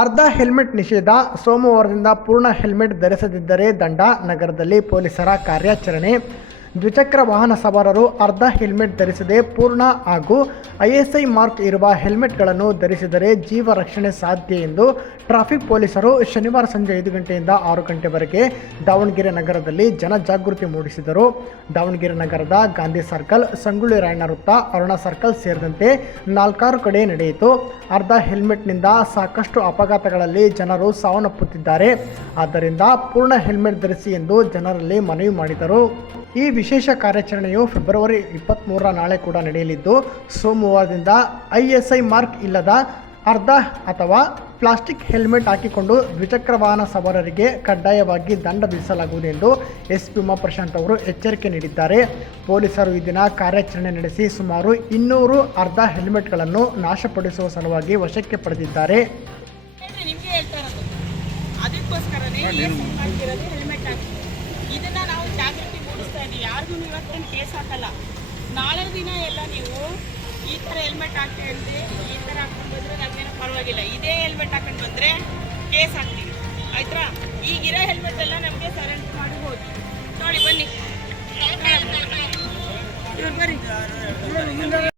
ಅರ್ಧ ಹೆಲ್ಮೆಟ್ ನಿಷೇಧ, ಸೋಮವಾರದಿಂದ ಪೂರ್ಣ ಹೆಲ್ಮೆಟ್ ಧರಿಸದಿದ್ದರೆ ದಂಡ. ನಗರದಲ್ಲಿ ಪೊಲೀಸರ ಕಾರ್ಯಾಚರಣೆ. ದ್ವಿಚಕ್ರ ವಾಹನ ಸವಾರರು ಅರ್ಧ ಹೆಲ್ಮೆಟ್ ಧರಿಸದೆ ಪೂರ್ಣ ಹಾಗೂ ISI ಮಾರ್ಕ್ ಇರುವ ಹೆಲ್ಮೆಟ್ಗಳನ್ನು ಧರಿಸಿದರೆ ಜೀವ ರಕ್ಷಣೆ ಸಾಧ್ಯ ಎಂದು ಟ್ರಾಫಿಕ್ ಪೊಲೀಸರು ಶನಿವಾರ ಸಂಜೆ 5 ಗಂಟೆಯಿಂದ 6 ಗಂಟೆವರೆಗೆ ದಾವಣಗೆರೆ ನಗರದಲ್ಲಿ ಜನಜಾಗೃತಿ ಮೂಡಿಸಿದರು. ದಾವಣಗೆರೆ ನಗರದ ಗಾಂಧಿ ಸರ್ಕಲ್, ಸಂಗೊಳ್ಳಿ ರಾಯಣ್ಣ ವೃತ್ತ, ಅರುಣಾ ಸರ್ಕಲ್ ಸೇರಿದಂತೆ 4 ಕಡೆ ನಡೆಯಿತು. ಅರ್ಧ ಹೆಲ್ಮೆಟ್ನಿಂದ ಸಾಕಷ್ಟು ಅಪಘಾತಗಳಲ್ಲಿ ಜನರು ಸಾವನ್ನಪ್ಪುತ್ತಿದ್ದಾರೆ. ಆದ್ದರಿಂದ ಪೂರ್ಣ ಹೆಲ್ಮೆಟ್ ಧರಿಸಿ ಎಂದು ಜನರಲ್ಲಿ ಮನವಿ ಮಾಡಿದರು. ಈ ವಿಶೇಷ ಕಾರ್ಯಾಚರಣೆಯು ಫೆಬ್ರವರಿ 23 ನಾಳೆ ಕೂಡ ನಡೆಯಲಿದ್ದು, ಸೋಮವಾರದಿಂದ ISI ಮಾರ್ಕ್ ಇಲ್ಲದ ಅರ್ಧ ಅಥವಾ ಪ್ಲಾಸ್ಟಿಕ್ ಹೆಲ್ಮೆಟ್ ಹಾಕಿಕೊಂಡು ದ್ವಿಚಕ್ರ ವಾಹನ ಸವಾರರಿಗೆ ಕಡ್ಡಾಯವಾಗಿ ದಂಡ ವಿಧಿಸಲಾಗುವುದು ಎಂದು SP ಉಮಾ ಪ್ರಶಾಂತ್ ಅವರು ಎಚ್ಚರಿಕೆ ನೀಡಿದ್ದಾರೆ. ಪೊಲೀಸರು ಈ ದಿನ ಕಾರ್ಯಾಚರಣೆ ನಡೆಸಿ ಸುಮಾರು 200 ಅರ್ಧ ಹೆಲ್ಮೆಟ್ಗಳನ್ನು ನಾಶಪಡಿಸುವ ಸಲುವಾಗಿ ವಶಕ್ಕೆ ಪಡೆದಿದ್ದಾರೆ. ಇದನ್ನ ನಾವು ಜಾಗೃತಿ ಮೂಡಿಸ್ತಾ ಇದ್ದೀವಿ. ಯಾರಿಗೂ ಇವತ್ತೇನು ಕೇಸ್ ಹಾಕಲ್ಲ. ನಾಳೆ ದಿನ ಎಲ್ಲ ನೀವು ಈ ಥರ ಹೆಲ್ಮೆಟ್ ಹಾಕಿ ಹೇಳಿದ್ರೆ ಈ ಥರ ಹಾಕೊಂಡು ಬಂದರೆ ನಮಗೇನು ಪರವಾಗಿಲ್ಲ. ಇದೇ ಹೆಲ್ಮೆಟ್ ಹಾಕೊಂಡು ಬಂದರೆ ಕೇಸ್ ಹಾಕ್ತೀವಿ, ಆಯ್ತಾ? ಈಗಿರೋ ಹೆಲ್ಮೆಟ್ ಎಲ್ಲ ನಮಗೆ ಸರೆಂಡರ್ ಮಾಡಿ ಹೋಗಿ ನೋಡಿ ಬನ್ನಿ.